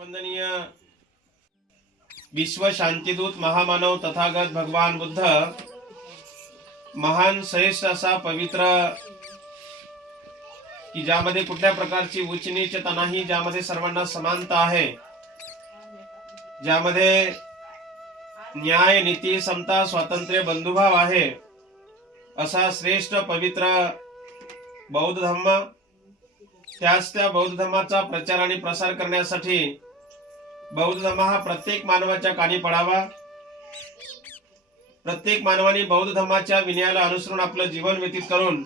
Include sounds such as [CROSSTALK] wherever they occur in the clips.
वंदनीय विश्व शांतीदूत महामानव तथागत भगवान बुद्ध महान श्रेष्ठ असा पवित्र की ज्यामध्ये कुठल्या प्रकारची उच्च नीचता नाही ज्यामध्ये सर्वांना समानता आहे ज्यामध्ये न्याय नीती समता स्वातंत्र्य बंधुभाव आहे असा श्रेष्ठ पवित्र बौद्ध धम्म त्याच त्या बौद्ध धर्माचा प्रचार आणि प्रसार करण्यासाठी बौद्ध धर्म हा प्रत्येक मानवाच्या कानी पडावा. प्रत्येक मानवाने बौद्ध धर्माच्या विनयाला अनुसरून आपलं जीवन व्यतीत करून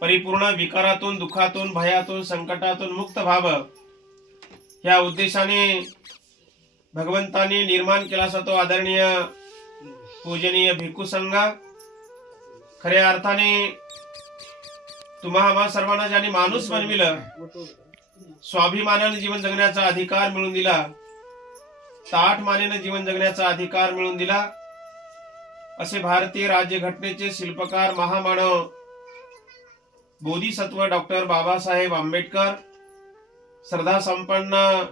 परिपूर्ण विकारातून दुःखातून भयातून संकटातून मुक्त व्हावं. ह्या उद्देशाने भगवंतांनी निर्माण केला असा तो आदरणीय पूजनीय भिक्खू संघ. खऱ्या अर्थाने तुम्हा सर्वांना ज्याने माणूस बनविलं स्वाभिमानाने जीवन जगण्याचा अधिकार मिळून दिला. ताठ मानेने जीवन जगण्याचा अधिकार मिळून दिला. असे भारतीय राज्यघटनेचे शिल्पकार महामानव बोधिसत्व डॉक्टर बाबासाहेब आंबेडकर श्रद्धा संपन्न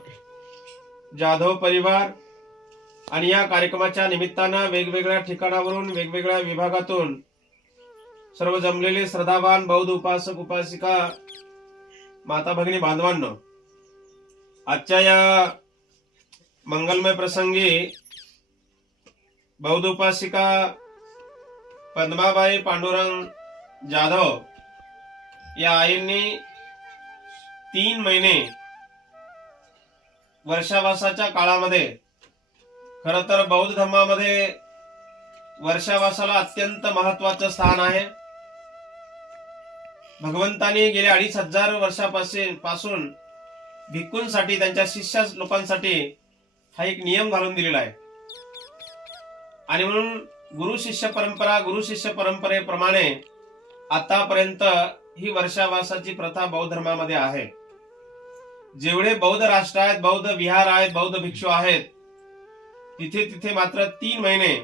जाधव परिवार आणि या कार्यक्रमाच्या निमित्तानं वेगवेगळ्या ठिकाणावरून वेगवेगळ्या विभागातून सर्व जमलेले श्रद्धावान बौद्ध उपासक उपासिका माता भगिनी बांधवांनो आजच्या या मंगलमय प्रसंगी बौद्ध उपासिका पद्माबाई पांडुरंग जाधव या आईंनी तीन महिने वर्षावासाच्या काळामध्ये खर तर बौद्ध धर्मामध्ये वर्षावासाला अत्यंत महत्वाचं स्थान आहे. भगवंताने गेल्या अडीच हजार वर्षापासून पासून भिक्खूंसाठी त्यांच्या शिष्य लोकांसाठी हा एक नियम घालून दिलेला आहे. आणि म्हणून गुरु शिष्य परंपरा गुरु शिष्य परंपरेप्रमाणे आतापर्यंत ही वर्षावासाची प्रथा बौद्ध धर्मामध्ये आहे. जेवढे बौद्ध राष्ट्र आहेत बौद्ध विहार आहेत बौद्ध भिक्षू आहेत तिथे तिथे मात्र तीन महिने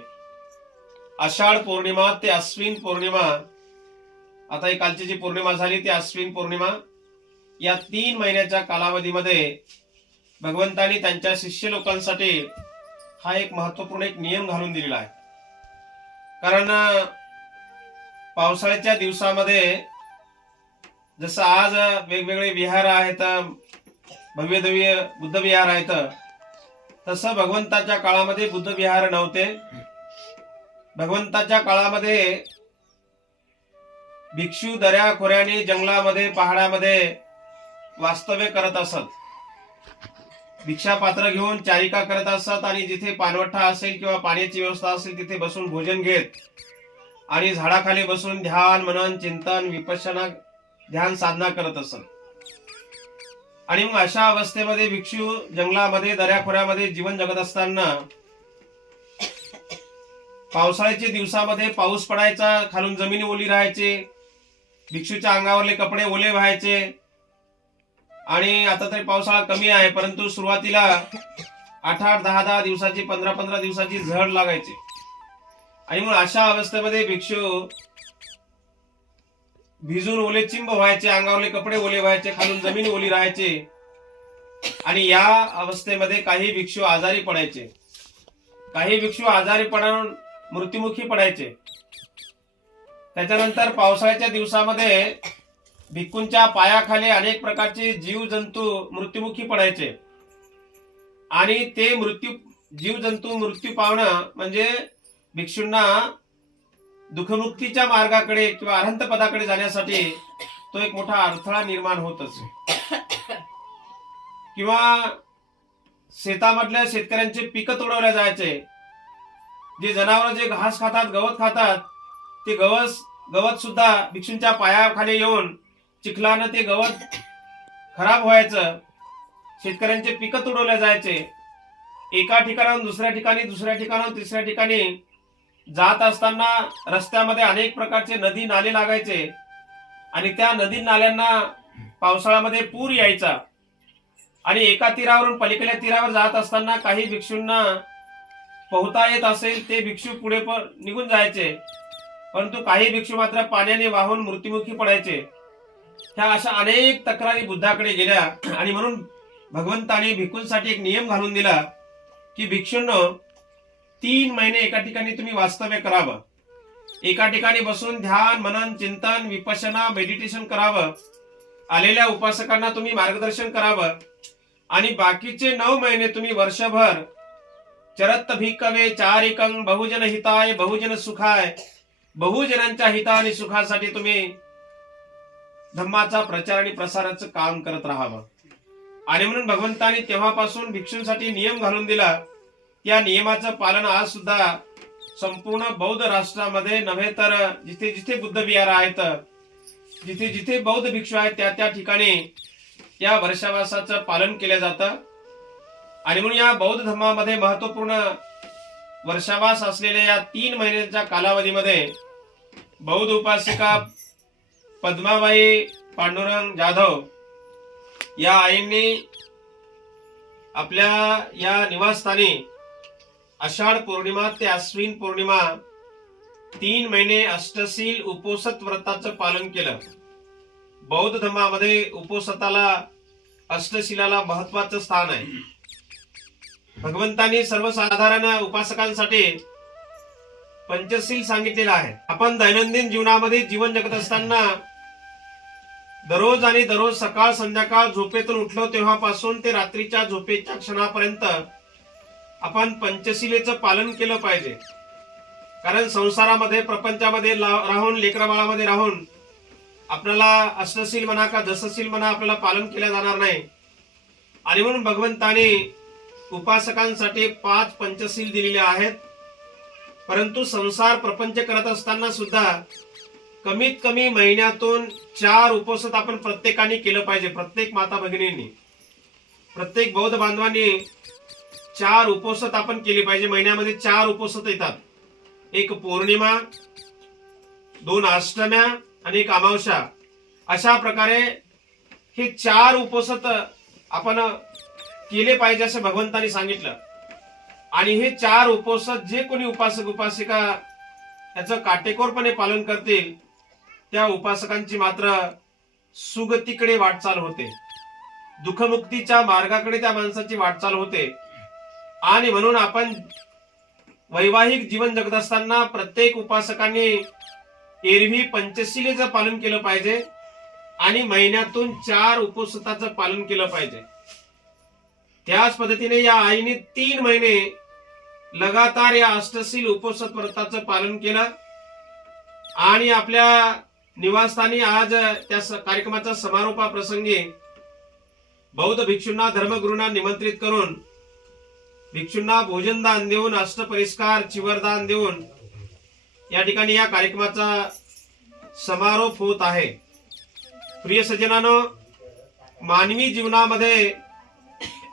आषाढ पौर्णिमा ते अश्विन पौर्णिमा आता ही कालची जी पौर्णिमा झाली ती अश्विन पौर्णिमा. या तीन महिन्याच्या कालावधीमध्ये भगवंतानी त्यांच्या शिष्य लोकांसाठी हा एक महत्त्वपूर्ण एक नियम घालून दिलेला आहे. कारण पावसाळ्याच्या दिवसामध्ये जसं आज वेगवेगळे विहार आहेत भव्यदव्य बुद्ध विहार आहेत तसं भगवंताच्या काळामध्ये बुद्ध विहार नव्हते. भगवंताच्या काळामध्ये भिक्षू दऱ्या खोऱ्याने जंगलामध्ये पहाडामध्ये वास्तव्य करत असत. भिक्षा पात्र घेऊन चारिका करत असत आणि जिथे पानवठा असेल किंवा पाण्याची व्यवस्था असेल तिथे बसून भोजन घेत आणि झाडाखाली बसून ध्यान मनन चिंतन विपशना ध्यान साधना करत असत. आणि मग अशा अवस्थेमध्ये भिक्षू जंगलामध्ये दऱ्याखोऱ्यामध्ये जीवन जगत असताना पावसाळ्याच्या दिवसामध्ये पाऊस पडायचा खालून जमिनी ओली राहायचे भिक्षूच्या अंगावरले कपडे ओले व्हायचे. आणि आता तरी पावसाळा कमी आहे परंतु सुरुवातीला आठ आठ दहा दहा दिवसाची पंधरा पंधरा दिवसाची झड लागायची. आणि मग अशा अवस्थेमध्ये भिक्षू भिजून ओले चिंब व्हायचे अंगावरले कपडे ओले व्हायचे खालून जमीन ओली राहायचे. आणि या अवस्थेमध्ये काही भिक्षू आजारी पडायचे. काही भिक्षू आजारी पडून मृत्युमुखी पडायचे. त्याच्यानंतर पावसाळ्याच्या दिवसामध्ये भिक्कूंच्या पायाखाली अनेक प्रकारचे जीव जंतू मृत्युमुखी पडायचे. आणि ते मृत्यू जीव जंतू मृत्यू पावणं म्हणजे भिक्षूंना दुःखमुक्तीच्या मार्गाकडे किंवा अनंत पदाकडे जाण्यासाठी तो एक मोठा अडथळा निर्माण होत असे. किंवा शेतामधल्या शेतकऱ्यांचे पिकं तोडवल्या जायचे. जे जनावर जे घास खातात गवत खातात ते गवस गवत सुद्धा भिक्षूंच्या पायाखाली येऊन चिखलानं ते गवत खराब व्हायचं शेतकऱ्यांचे पिकं तुडवले जायचे. एका ठिकाणाहून दुसऱ्या ठिकाणी दुसऱ्या ठिकाणाहून तिसऱ्या ठिकाणी जात असताना रस्त्यामध्ये अनेक प्रकारचे नदी नाले लागायचे आणि त्या नदी नाल्यांना पावसाळ्यामध्ये पूर यायचा. आणि एका तीरावरून पलीकडल्या तीरावर जात असताना काही भिक्षूंना पोहता येत असेल ते भिक्षू पुढे पण निघून जायचे. परंतु काही भिक्षू मात्र पाण्याने वाहून मृत्युमुखी पडायचे. ह्या अशा अनेक तक्रारी बुद्धाकडे गेल्या आणि म्हणून भगवंताने भिक्खूंसाठी एक नियम घालून दिला की भिक्षूंनो तीन महिने एका ठिकाणी तुम्ही वास्तव्य करावं. एका ठिकाणी बसून ध्यान मनन चिंतन विपशना मेडिटेशन करावं. आलेल्या उपासकांना तुम्ही मार्गदर्शन करावं. आणि बाकीचे नऊ महिने तुम्ही वर्षभर चरत्त भिक्कवे चारिकं बहुजन हिताय बहुजन सुखाय बहुजनांच्या हिता आणि सुखासाठी तुम्ही धम्माचा प्रचार आणि प्रसाराचं काम करत राहावं. आणि म्हणून भगवंतानी तेव्हापासून भिक्षूंसाठी नियम घालून दिला. त्या नियमाचं पालन आज सुद्धा संपूर्ण बौद्ध राष्ट्रामध्ये नव्हे तर जिथे जिथे बुद्ध विहार आहेत जिथे जिथे बौद्ध भिक्षू आहेत त्या त्या ठिकाणी या वर्षावासाचं पालन केलं जातं. आणि म्हणून या बौद्ध धर्मामध्ये महत्त्वपूर्ण वर्षावास असलेल्या या तीन महिन्यांच्या कालावधीमध्ये बौद्ध उपासिका पद्माबाई पांडुरंग जाधव या आईंनी आपल्या या निवासस्थानी आषाढ पौर्णिमा ते अश्विन पौर्णिमा तीन महिने अष्टशील उपोसत व्रताचं पालन केलं. बौद्ध धर्मामध्ये उपोसताला अष्टशिलाला महत्वाचं स्थान आहे. भगवंतांनी सर्वसाधारण उपासकांसाठी पंचशील सांगितलेलं आहे. आपण दैनंदिन जीवनामध्ये जीवन जगत असताना दररोज आणि दररोज सकाळ संध्याकाळ झोपेतून उठलो तेव्हापासून ते रात्रीच्या झोपेच्या क्षणापर्यंत आपण पंचशिलेचं पालन केलं पाहिजे. कारण संसारामध्ये प्रपंचामध्ये ला- राहून लेकरबाळामध्ये राहून आपल्याला अष्टशील म्हणा का दशशील म्हणा आपल्याला पालन केलं जाणार नाही. आणि म्हणून भगवंताने उपासकांसाठी पाच पंचशील दिलेले आहेत. परंतु संसार प्रपंच करत असताना सुद्धा कमीत कमी महिन्यातून चार उपसत आपण प्रत्येकाने केलं पाहिजे प्रत्येक माता भगिनींनी. प्रत्येक बौद्ध बांधवांनी चार उपोषत आपण केली पाहिजे महिन्यामध्ये चार उपोषत येतात. एक पौर्णिमा दोन अष्टम्या आणि एक अमावस्या. अशा प्रकारे हे चार उपोषत आपण केले पाहिजे असं भगवंतानी सांगितलं. आणि हे चार उपसत जे कोणी उपासक उपासिका याचं काटेकोरपणे पालन करतील त्या उपासकांची मात्र सुगतीकडे वाटचाल होते. दुःखमुक्तीच्या मार्गाकडे त्या माणसाची वाटचाल होते. आणि म्हणून आपण वैवाहिक जीवन जगत असताना प्रत्येक उपासकांनी एरवी पंचशिलेचं पालन केलं पाहिजे आणि महिन्यातून चार उपसताचं पालन केलं पाहिजे. त्याच पद्धतीने या आईने तीन महिने लगातार या अष्टशील उपोषण व्रताचं पालन केलं. आणि आपल्या निवासस्थानी आज त्या स- कार्यक्रमाच्या समारोपा प्रसंगी बौद्ध भिक्षूंना धर्मगुरूंना निमंत्रित करून भिक्षूंना भोजनदान देऊन अष्टपरिष्कार चिवरदान देऊन या ठिकाणी या कार्यक्रमाचा समारोप होत आहे. प्रिय सज्जनानो मानवी जीवनामध्ये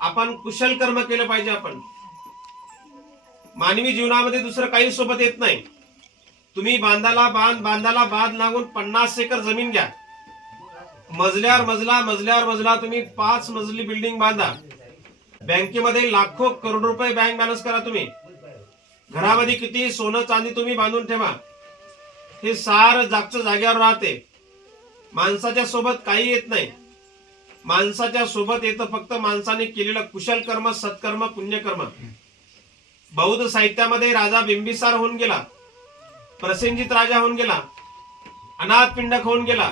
आपण कुशल कर्म केलं पाहिजे आपण. मानवी जीवनामध्ये दुसरं काही सोबत येत नाही. तुम्ही बांधाला बांध बांधाला बांध लागून पन्नास एकर जमीन घ्या. मजल्यावर मजला मजल्यावर मजला तुम्ही पाच मजली बिल्डिंग बांधा. बँकेमध्ये लाखो करोड रुपये बँक बॅलन्स करा तुम्ही. घरामध्ये किती सोनं चांदी तुम्ही बांधून ठेवा. हे सार जागच्या जाग्यावर राहते. माणसाच्या सोबत काही येत नाही. माणसाच्या सोबत येतं फक्त माणसाने केलेलं कुशल कर्म सत्कर्म पुण्यकर्म. बौद्ध साहित्यामध्ये राजा बिंबिसार होऊन गेला प्रसेनजित राजा होऊन गेला अनाथ पिंडक होऊन गेला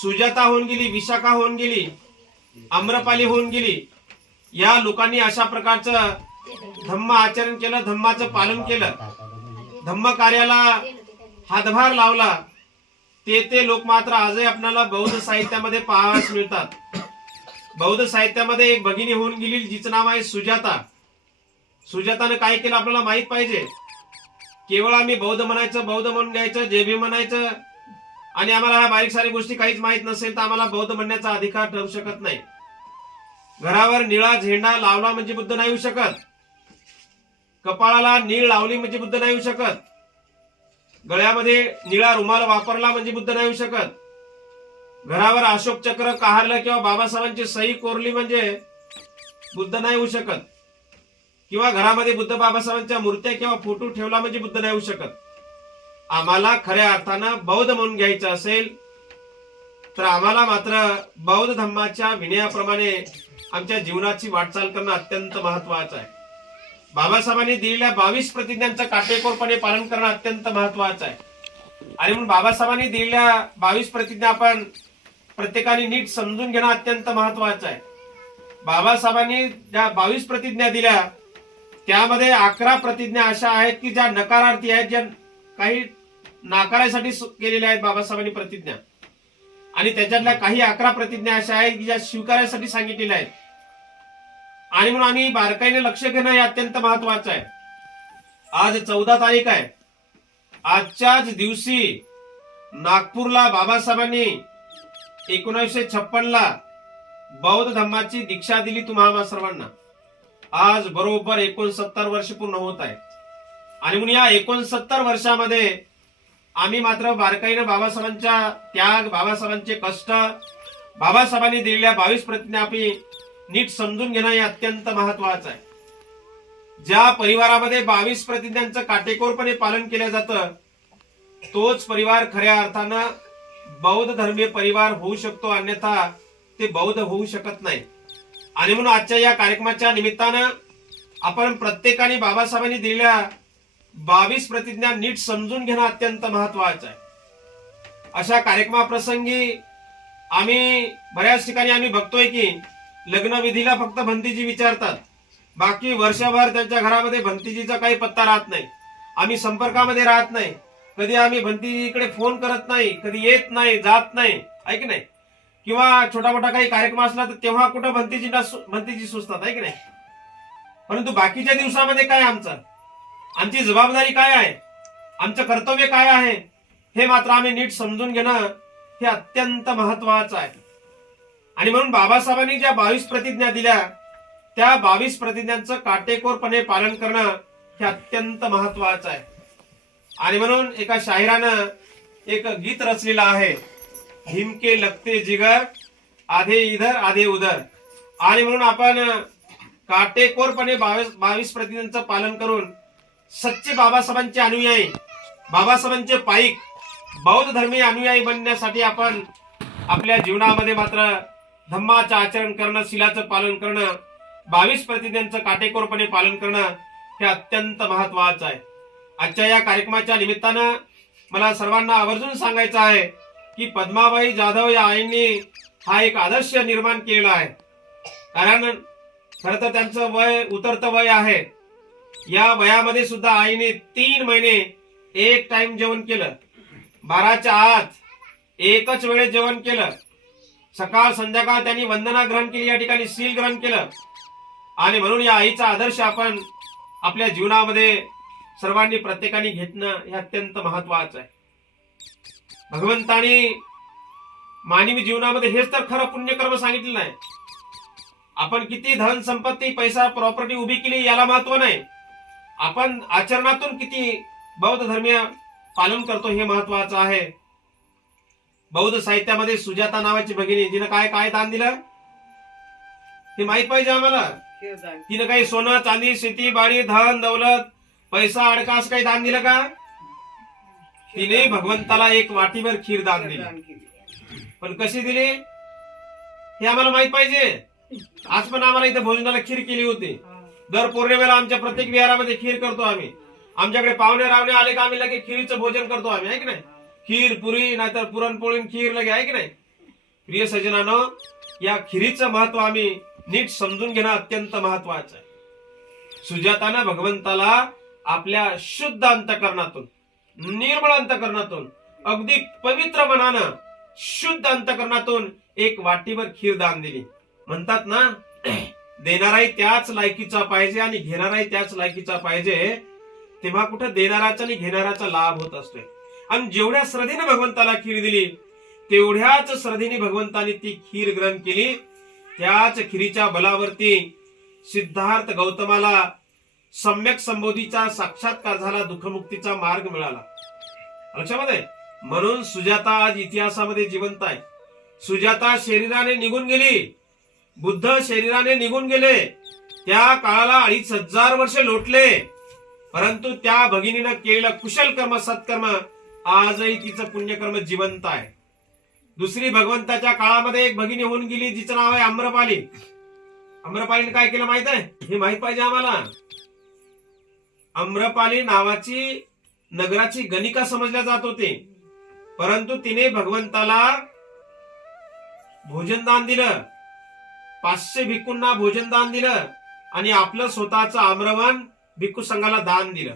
सुजाता होऊन गेली विशाखा होऊन गेली आम्रपाली होऊन गेली. या लोकांनी अशा प्रकारचं धम्म आचरण केलं धम्माचं पालन केलं. धम्म कार्याला हातभार लावला. ते ते लोक मात्र आजही आपल्याला बौद्ध साहित्यामध्ये पाहावयास मिळतात. बौद्ध साहित्यामध्ये एक भगिनी होऊन गेली जिचं नाव आहे सुजाता. सुजातानं काय केलं आपल्याला माहीत पाहिजे? केवळ आम्ही बौद्ध म्हणायचं बौद्ध म्हणून घ्यायचं जे भी म्हणायचं आणि आम्हाला ह्या बारीक सारी गोष्टी काहीच माहीत नसेल तर आम्हाला बौद्ध म्हणण्याचा अधिकार ठरू शकत नाही. घरावर निळा झेंडा लावला म्हणजे बुद्ध नाही होऊ शकत. कपाळाला नीळ लावली म्हणजे बुद्ध नाही होऊ शकत. गळ्यामध्ये निळा रुमाल वापरला म्हणजे बुद्ध नाही होऊ शकत. घरावर अशोक चक्र काहरलं किंवा बाबासाहेबांची सही कोरली म्हणजे बुद्ध नाही होऊ शकत. किंवा घरामध्ये बुद्ध बाबासाहेबांच्या मूर्त्या किंवा फोटो ठेवला म्हणजे बुद्ध नाही होऊ शकत. आम्हाला खऱ्या अर्थानं बौद्ध म्हणून घ्यायचं असेल तर आम्हाला मात्र बौद्ध धर्माच्या विनयाप्रमाणे आमच्या जीवनाची वाटचाल करणं अत्यंत महत्वाचं आहे. बाबासाहेबांनी दिलेल्या बावीस प्रतिज्ञांचं काटेकोरपणे पालन करणं अत्यंत महत्वाचं आहे. आणि म्हणून बाबासाहेबांनी दिलेल्या बावीस प्रतिज्ञा आपण प्रत्येकाने नीट समजून घेणं अत्यंत महत्वाचं आहे. बाबासाहेबांनी ज्या बावीस प्रतिज्ञा दिल्या त्यामध्ये अकरा प्रतिज्ञा अशा आहेत की ज्या नकारार्थी आहेत ज्या काही नाकारायसाठी सु- केलेल्या आहेत बाबासाहेबांनी प्रतिज्ञा. आणि त्याच्यातल्या काही अकरा प्रतिज्ञा अशा आहेत की ज्या स्वीकारायसाठी सांगितलेल्या आहेत. आणि म्हणून आम्ही बारकाईने लक्ष घेणं हे अत्यंत महत्वाचं आहे. आज चौदा तारीख आहे. आजच्याच दिवशी नागपूरला बाबासाहेबांनी एकोणीसशे छप्पन ला बौद्ध धम्माची दीक्षा दिली तुम्हाला सर्वांना. आज बरोबर एकोणसत्तर वर्ष पूर्ण होत आहे. आणि म्हणून या एकोणसत्तर वर्षामध्ये आम्ही मात्र बारकाईनं बाबासाहेबांच्या त्याग बाबासाहेबांचे कष्ट बाबासाहेबांनी दिलेल्या बावीस प्रतिज्ञा आम्ही नीट समजून घेणं हे अत्यंत महत्वाचं आहे. ज्या परिवारामध्ये बावीस प्रतिज्ञांचं काटेकोरपणे पालन केलं जातं तोच परिवार खऱ्या अर्थानं बौद्ध धर्मीय परिवार होऊ शकतो अन्यथा ते बौद्ध होऊ शकत नाही. आणि म्हणून आजच्या या कार्यक्रमाच्या निमित्तानं आपण प्रत्येकाने बाबासाहेबांनी दिलेल्या बावीस प्रतिज्ञा नीट समजून घेणं अत्यंत महत्वाचं आहे. अशा कार्यक्रमाप्रसंगी आम्ही बऱ्याच ठिकाणी आम्ही बघतोय की लग्नविधीला फक्त भंतीजी विचारतात. बाकी वर्षभर त्यांच्या घरामध्ये भंतीजीचा काही पत्ता राहत नाही. आम्ही संपर्कामध्ये राहत नाही. कधी आम्ही भंतीजीकडे फोन करत नाही कधी येत नाही जात नाही ऐक नाही? किंवा छोटा मोठा काही कार्यक्रम असला तर तेव्हा कुठं भंतीजींना सु- भंतीजी सुचतात ऐक नाही? परंतु बाकीच्या दिवसामध्ये काय आमचं? आमची जबाबदारी काय आहे? आमचं कर्तव्य काय आहे? हे मात्र आम्ही नीट समजून घेणं हे अत्यंत महत्वाचं आहे. आणि म्हणून बाबासाहेबांनी ज्या बावीस प्रतिज्ञा दिल्या त्या बावीस प्रतिज्ञांचं काटेकोरपणे पालन करणं हे अत्यंत महत्वाचं आहे. आणि म्हणून एका शाहिरानं एक गीत रचलेलं आहे हिमके लगते जिगर आधे इधर आधे उधर. आणि म्हणून आपण काटेकोरपणे बावीस बावीस प्रतिज्ञांचं पालन करून सच्चे बाबासाहेबांचे अनुयायी बाबासाहेबांचे पाईक बौद्ध धर्मीय अनुयायी बनण्यासाठी आपण आपल्या जीवनामध्ये मात्र धम्माचं आचरण करणं शिलाचं पालन करणं बावीस प्रतिज्ञांचं काटेकोरपणे पालन करणं हे अत्यंत महत्वाचं आहे. आजच्या या कार्यक्रमाच्या निमित्तानं मला सर्वांना आवर्जून सांगायचं आहे की पद्माबाई जाधव या आईंनी हा एक आदर्श निर्माण केलेला आहे. कारण खर तर त्यांचं वय उतरतं वय आहे. या वयामध्ये सुद्धा आईने तीन महिने एक टाइम जेवण केलं. बाराच्या आत एकच वेळेस जेवण केलं. सकाळ संध्याकाळ त्यांनी वंदना ग्रहण केली या ठिकाणी सील ग्रहण केलं. आणि म्हणून या आईचा आदर्श आपण आपल्या जीवनामध्ये सर्वांनी प्रत्येकाने घेतणं हे अत्यंत महत्वाचं आहे. भगवंतानी मानवी जीवनामध्ये हेच तर खरं पुण्यकर्म सांगितलेलं आहे आपण किती धन संपत्ती पैसा प्रॉपर्टी उभी केली याला महत्त्व नाही. आपण आचरणातून किती बौद्ध धर्मीय पालन करतो हे महत्वाचं आहे. बौद्ध साहित्यामध्ये सुजाता नावाची भगिनी. जिनं काय काय दान दिलं? हे माहीत पाहिजे आम्हाला? तिनं काही सोनं चांदी शेती बाडी धन दौलत पैसा अडका असं काही दान दिलं का? तिने भगवंताला एक वाटीभर खीर दान दिली. पण कशी दिली? हे आम्हाला माहीत पाहिजे. आज पण आम्हाला इथे भोजनाला खीर केली होती. दर पौर्णिमेला आमच्या प्रत्येक विहारामध्ये खीर करतो आम्ही. आमच्याकडे पाहुणे रावणे आले का आम्ही लगे खीरचं भोजन करतो आम्ही आहे की नाही? खीर पुरी नाहीतर पुरणपोळी खीर लगे आहे की नाही? प्रिय सजनानं या खिरीचं महत्त्व आम्ही नीट समजून घेणं अत्यंत महत्वाचं आहे. सुजातानं भगवंताला आपल्या शुद्ध अंतकरणातून निर्मळ अंतकरणातून अगदी पवित्र मनानं शुद्ध अंतकरणातून एक वाटीभर खीर दान दिली. म्हणतात ना [CLEARS THROAT] देणाराही त्याच लायकीचा पाहिजे आणि घेणाराही त्याच लायकीचा पाहिजे तेव्हा कुठं देणाराचा आणि घेणाराचा लाभ होत असतोय. आणि जेवढ्या श्रद्धेने भगवंताला खीर दिली तेवढ्याच श्रद्धेने भगवंताने ती खीर ग्रहण केली. त्याच खिरीच्या बलावरती सिद्धार्थ गौतमाला सम्यक संबोधीचा साक्षात्कार झाला दुःखमुक्तीचा मार्ग मिळाला. लक्षामध्ये? म्हणून सुजाता आज इतिहासामध्ये जिवंत आहे. सुजाता शरीराने निघून गेली. बुद्ध शरीराने निघून गेले. त्या काळाला अडीच हजार वर्ष लोटले. परंतु त्या भगिनीनं केलेलं कुशल कर्म सत्कर्म आजही तिचं पुण्यकर्म जिवंत आहे. दुसरी भगवंताच्या काळामध्ये एक भगिनी होऊन गेली जिचं नाव आहे आम्रपाली. आम्रपालीने काय केलं माहीत आहे? हे माहीत पाहिजे आम्हाला. आम्रपाली नावाची नगराची गणिका समजल्या जात होती. परंतु तिने भगवंताला भोजनदान दिलं. पाचशे भिक्कूंना भोजनदान दिलं आणि आपलं स्वतःचं आम्रवन भिक्खू संघाला दान दिलं.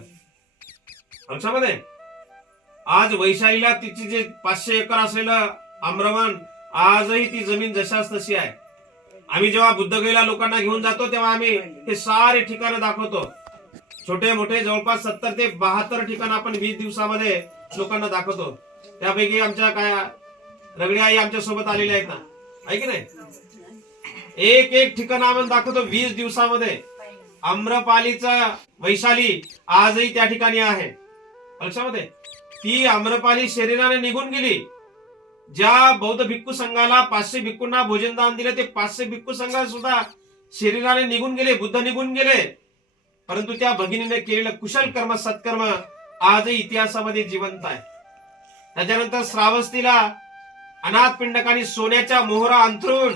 लक्षामध्ये आज वैशालीला तिची जे पाचशे एकर असलेलं आम्रवन आजही ती जमीन जशाच तशी आहे. आम्ही जेव्हा बुद्धगयला लोकांना घेऊन जातो तेव्हा आम्ही ते सारे ठिकाणं दाखवतो. छोटे मोठे जवळपास सत्तर ते बहात्तर ठिकाण आपण वीस दिवसामध्ये लोकांना दाखवतो. त्यापैकी आमच्या काय रगडी आई आमच्यासोबत आलेल्या आहेत ना? आहे की नाही? एक एक ठिकाण आपण दाखवतो वीस दिवसामध्ये. आम्रपालीचा वैशाली आजही त्या ठिकाणी आहे. लक्षामध्ये ती आम्रपाली शरीराने निघून गेली. ज्या बौद्ध भिक्खू संघाला पाचशे भिक्खूंना भोजनदान दिले ते पाचशे भिक्खू संघाला सुद्धा शरीराने निघून गेले बुद्ध निघून गेले. परंतु त्या भगिनीने केलेलं कुशल कर्म सत्कर्म आजही इतिहासामध्ये जिवंत आहे. त्याच्यानंतर श्रावस्तीला अनाथ पिंडकाने सोन्याच्या मोहरा अंथरून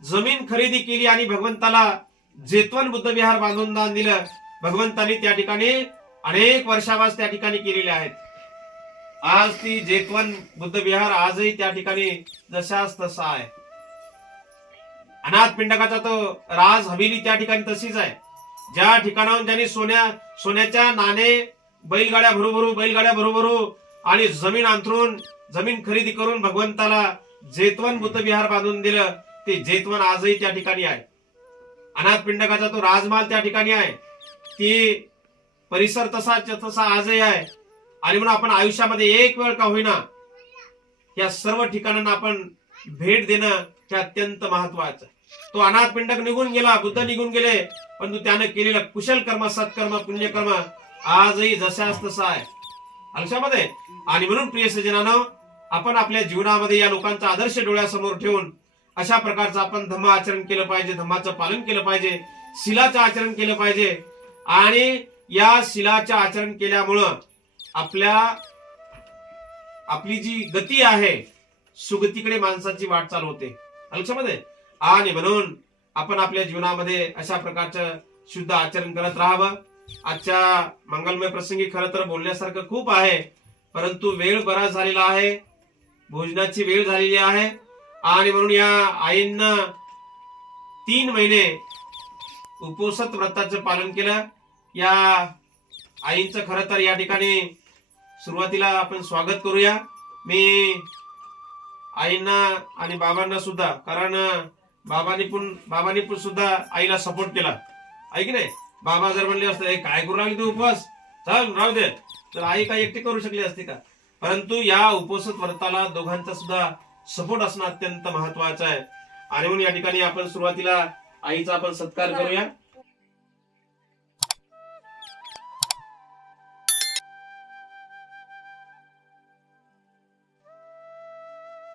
जमीन खरेदी केली आणि भगवंताला जेतवन बुद्ध विहार बांधून दान दिलं. भगवंतानी त्या ठिकाणी अनेक वर्षावास त्या ठिकाणी केलेले आहेत. आज ती जेतवन बुद्ध विहार आजही त्या ठिकाणी जशाच तसा आहे. अनाथ पिंडकाचा तो राज हवेली त्या ठिकाणी तशीच आहे. ज्या ठिकाणाहून त्यांनी सोन्या सोन्याच्या नाणे बैलगाड्या भरूभरू बैलगाड्या भरूभरू आणि जमीन अंथरून जमीन खरेदी करून भगवंताला जेतवन बुद्ध विहार बांधून दिलं ते जेतवन आजही त्या ठिकाणी आहे. अनाथ पिंडकाचा तो राजमाल त्या ठिकाणी आहे. ती परिसर तसा तसा आजही आहे. आणि म्हणून आपण आयुष्यामध्ये एक वेळ का होईना या सर्व ठिकाणांना आपण भेट देणं हे अत्यंत महत्वाचं. तो अनाथ पिंडक निघून गेला बुद्ध निघून गेले परंतु त्याने केलेलं कुशल कर्म सत्कर्म पुण्यकर्म आजही जशास तसा आहे लक्षामध्ये आणि म्हणून प्रिय सजनानं आपण आपल्या जीवनामध्ये या लोकांचा आदर्श डोळ्यासमोर ठेवून अशा प्रकारचं आपण धम्म आचरण केलं पाहिजे धम्माचं पालन केलं पाहिजे शिलाचं आचरण केलं पाहिजे. आणि या शिलाचं आचरण केल्यामुळं आपल्या आपली जी गती आहे सुगतीकडे माणसाची वाटचाल होते. लक्षामध्ये आणि म्हणून आपण आपल्या जीवनामध्ये अशा प्रकारचं शुद्ध आचरण करत राहावं. आजच्या मंगलमय प्रसंगी खरं तर बोलण्यासारखं खूप आहे परंतु वेळ बराच झालेला आहे. भोजनाची वेळ झालेली आहे. आणि म्हणून या आईंना तीन महिने उपोषित व्रताचं पालन केलं. या आईंचं खरं तर या ठिकाणी सुरुवातीला आपण स्वागत करूया. मी आईंना आणि बाबांना सुद्धा कारण बाबांनी पण बाबांनी पण सुद्धा आईला सपोर्ट केला. आहे की नाही? बाबा जर म्हणले असते "ए, काय करू लागली तू उपवास? चल राहू दे. तर आई काय एकटी करू शकली असते का? परंतु या उपवासत व्रताला दोघांचा सुद्धा सपोर्ट असणं अत्यंत महत्वाचं आहे. आणि म्हणून या ठिकाणी आपण सुरुवातीला आईचा आपण सत्कार करूया.